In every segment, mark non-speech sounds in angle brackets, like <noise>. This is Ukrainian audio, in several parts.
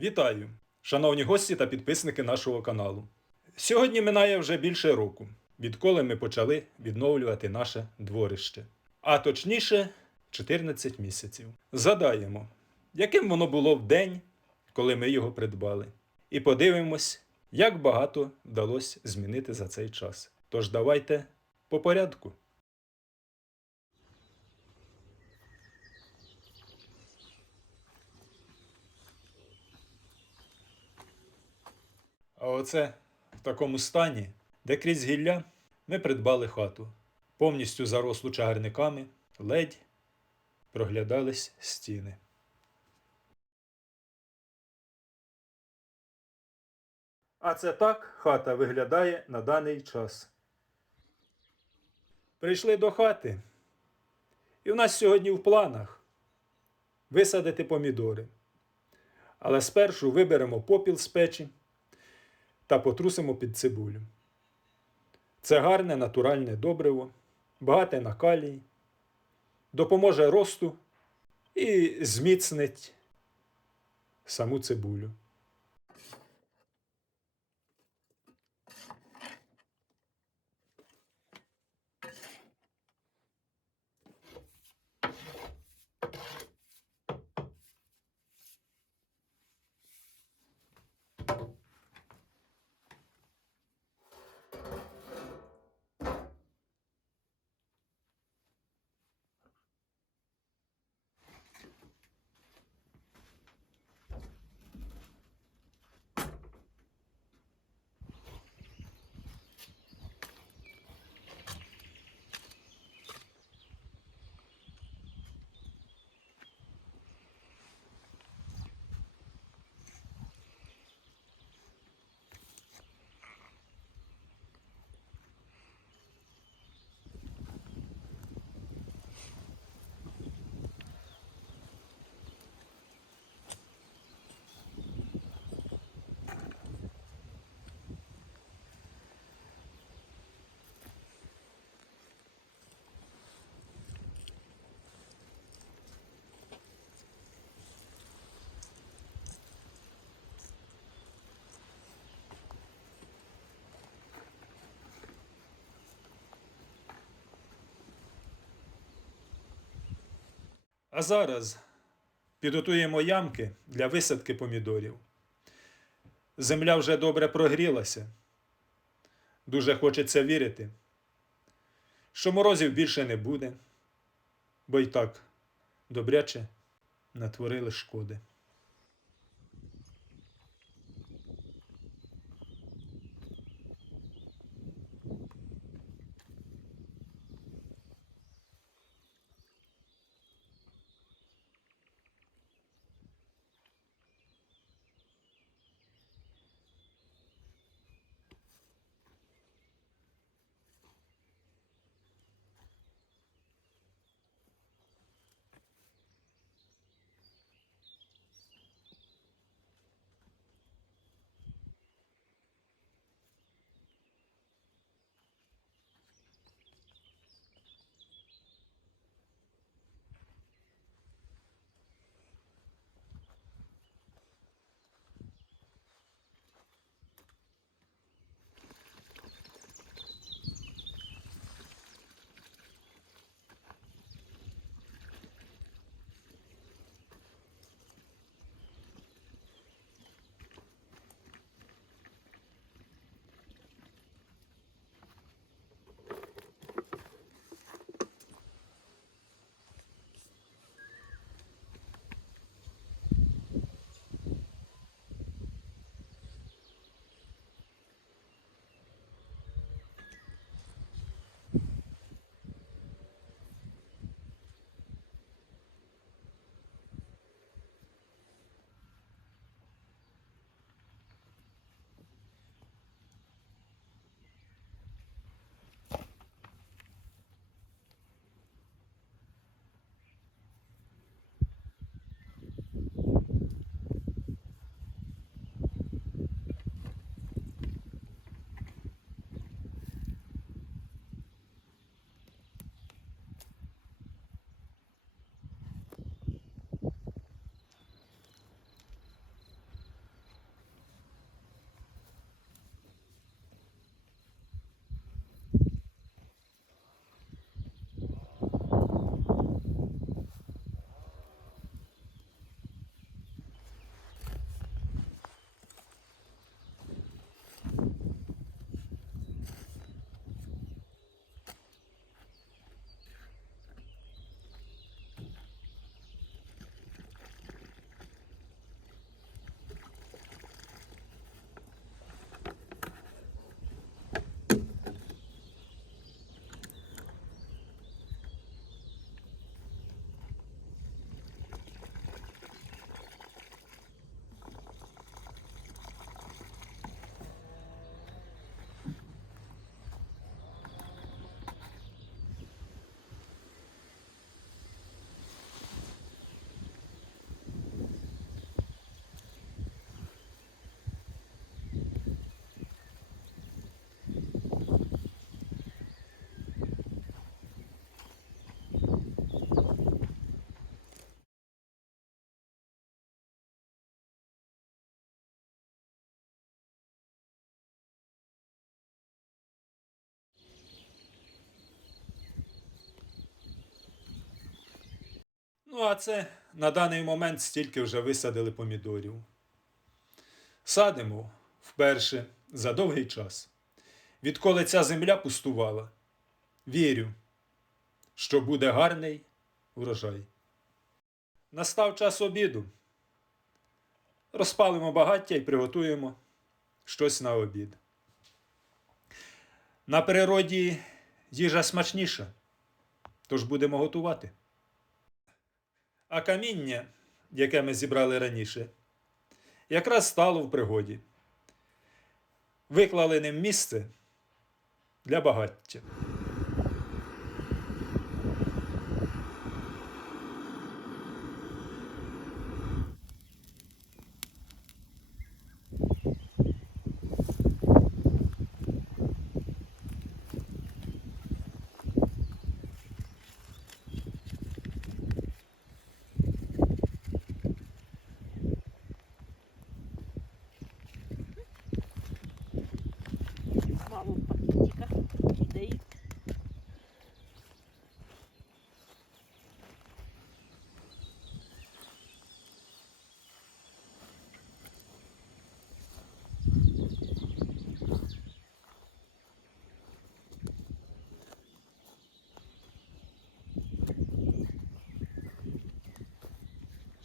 Вітаю, шановні гості та підписники нашого каналу. Сьогодні минає вже більше року, відколи ми почали відновлювати наше дворище. А точніше, 14 місяців. Згадаємо, яким воно було в день, коли ми його придбали. І подивимось, як багато вдалося змінити за цей час. Тож давайте по порядку. А оце в такому стані, де крізь гілля ми придбали хату, повністю зарослу чагарниками, ледь проглядались стіни. А це так хата виглядає на даний час. Прийшли до хати, і в нас сьогодні в планах висадити помідори. Але спершу виберемо попіл з печі та потрусимо під цибулю. Це гарне натуральне добриво, багате на калій, допоможе росту і зміцнить саму цибулю. А зараз підготуємо ямки для висадки помідорів. Земля вже добре прогрілася. Дуже хочеться вірити, що морозів більше не буде, бо й так добряче натворили шкоди. Ну, а це на даний момент стільки вже висадили помідорів. Садимо вперше за довгий час. Відколи ця земля пустувала, вірю, що буде гарний урожай. Настав час обіду. Розпалимо багаття і приготуємо щось на обід. На природі їжа смачніша, тож будемо готувати. А каміння, яке ми зібрали раніше, якраз стало в пригоді. Виклали ним місце для багаття.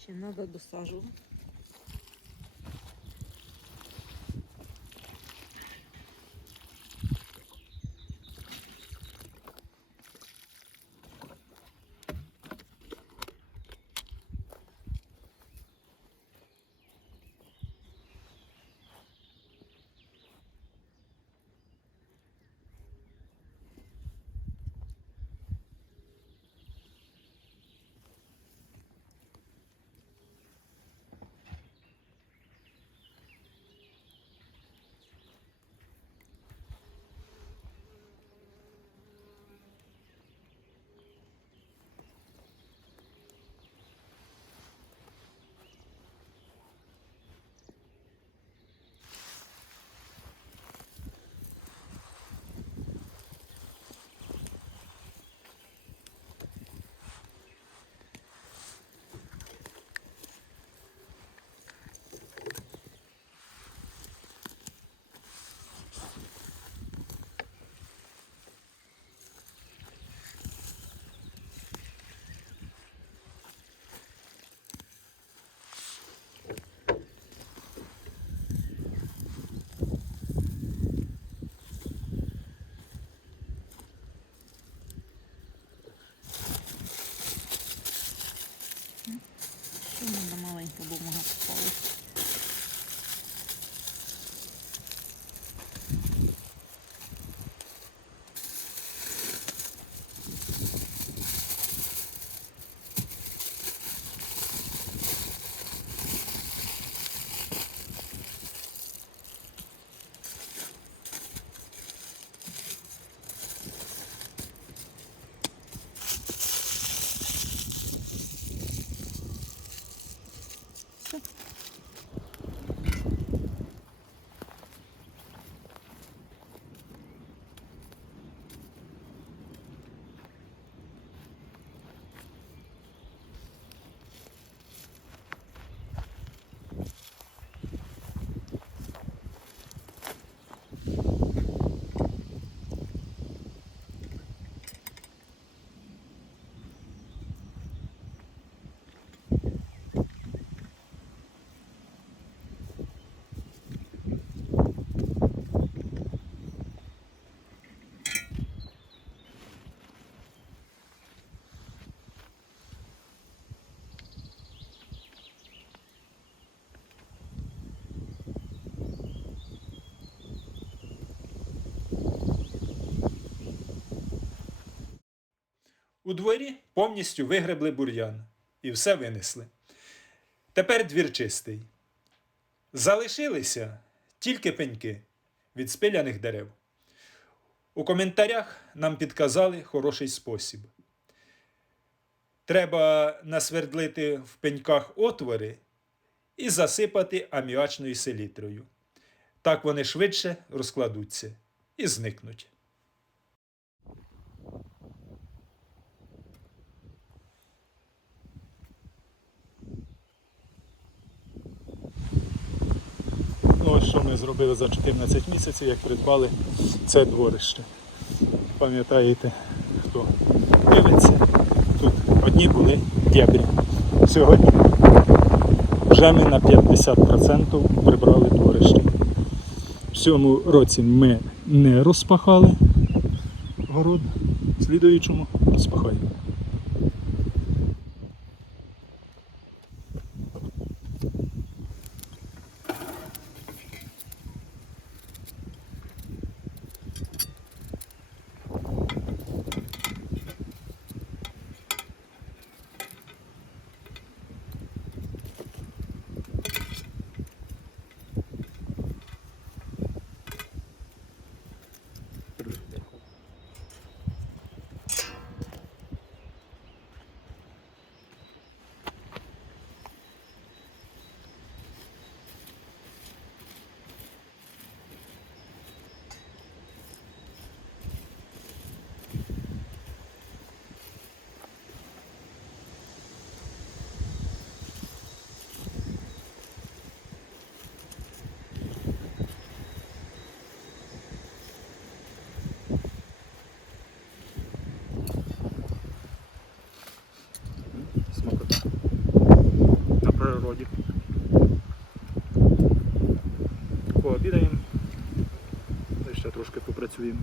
Ще треба досаджувати. У дворі повністю вигребли бур'ян і все винесли. Тепер двір чистий. Залишилися тільки пеньки від спиляних дерев. У коментарях нам підказали хороший спосіб. Треба насвердлити в пеньках отвори і засипати аміачною селітрою. Так вони швидше розкладуться і зникнуть. Ось що ми зробили за 14 місяців, як придбали це дворище. Пам'ятаєте, хто дивиться, тут одні були дєбрі. Сьогодні вже ми на 50% прибрали дворище. В цьому році ми не розпахали город, в слідуючому розпахаємо. На. Пообідаємо. Та ще трошки попрацюємо.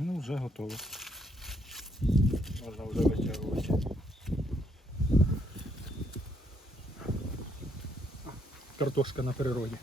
Ну, вже готово. Можна вже витягувати. Картошка на природі.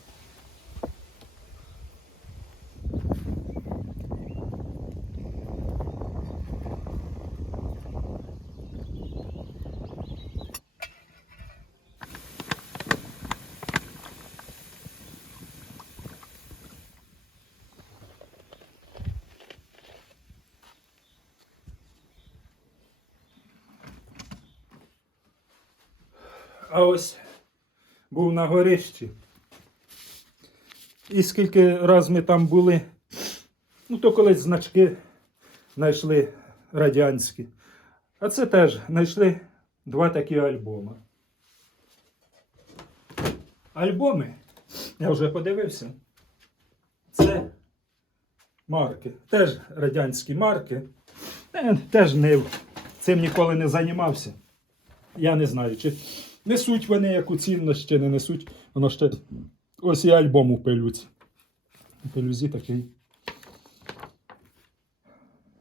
А ось був на горищі. І скільки раз ми там були, ну то колись значки знайшли радянські. А це теж знайшли два такі альбоми. Альбоми, я вже подивився. Це марки. Теж радянські марки. Е, Теж не, цим ніколи не займався. Я не знаю, чи несуть вони яку цінність, чи не несуть. Воно ще ось і альбом у пилюці. У пилюзі такий.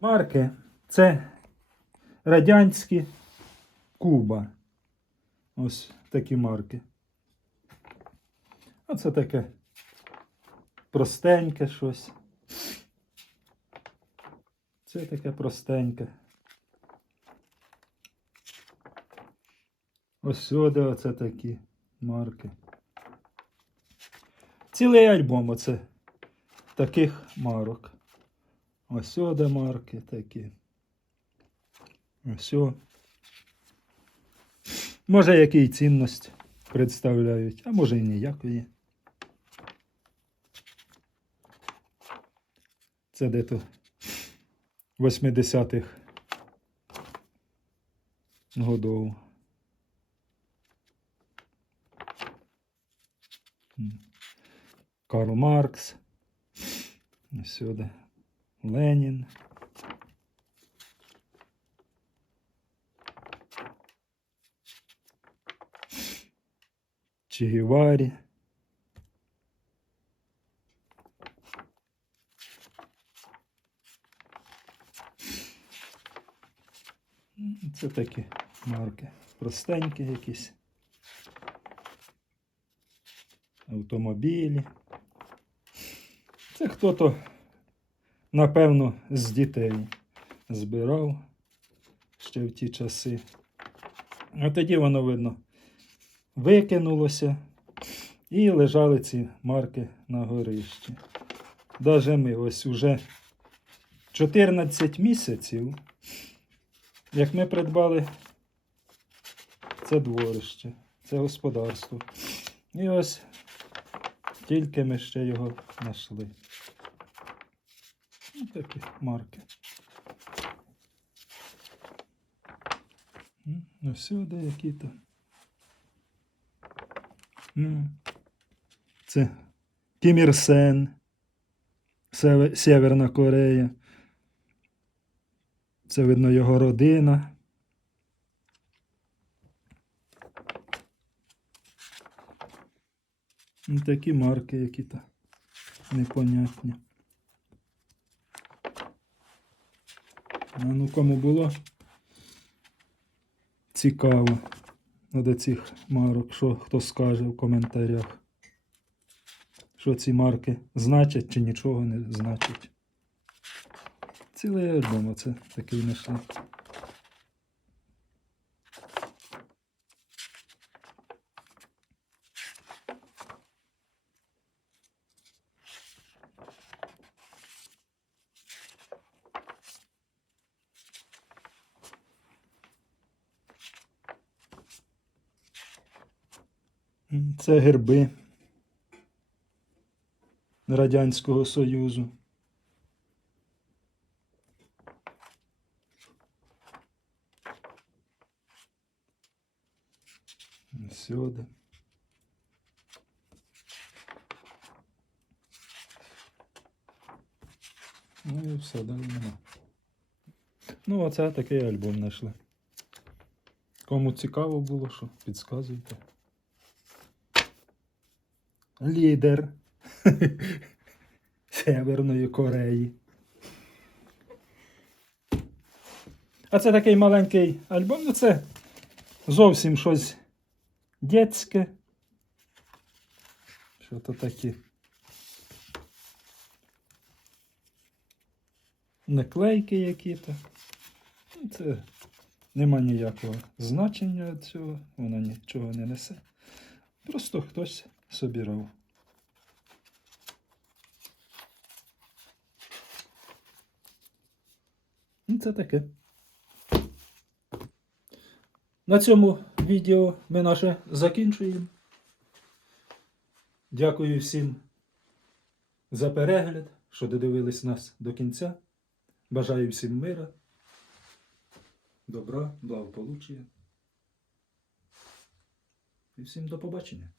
Марки. Це радянські Куба. Ось такі марки. А це таке простеньке щось. Це таке простеньке. Ось сюди оце такі марки. Цілий альбом оце таких марок. Ось сюди марки такі. Ось. Може, який цінність представляють, а може і ніякої. Це де-то 80-х годов. Карл Маркс. Сюди. Ленін. Че Геварі. Це такі марки. Простенькі якісь. Автомобілі. Це хто-то, напевно, з дітей збирав ще в ті часи. А тоді воно, видно, викинулося і лежали ці марки на горищі. Даже ми ось уже 14 місяців як ми придбали це дворище, це господарство. І ось тільки ми ще його знайшли. Ось такі марки. Ну, сюди які-то. Це Кім Ір Сен, Северна Корея. Це видно його родина. Такі марки які-то непонятні. А ну кому було цікаво ну, до цих марок, що хто скаже в коментарях. Що ці марки значать чи нічого не значать. Цілий альбом оце такий знайшли. Це герби Радянського Союзу. Сюди. Ну і все, далі нема. Ну, оце такий альбом знайшли. Кому цікаво було, що підказуйте. Лідер <laughs> Северної Кореї. А це такий маленький альбом. Ну це зовсім щось дітське. Що то таке? Наклейки які-то. Ну, Це нема ніякого значення цього, воно нічого не несе. Просто хтось собирав. Ну, це таке. На цьому відео ми наше закінчуємо. Дякую всім за перегляд, що додивились нас до кінця. Бажаю всім мира, добра, благополуччя. І всім до побачення.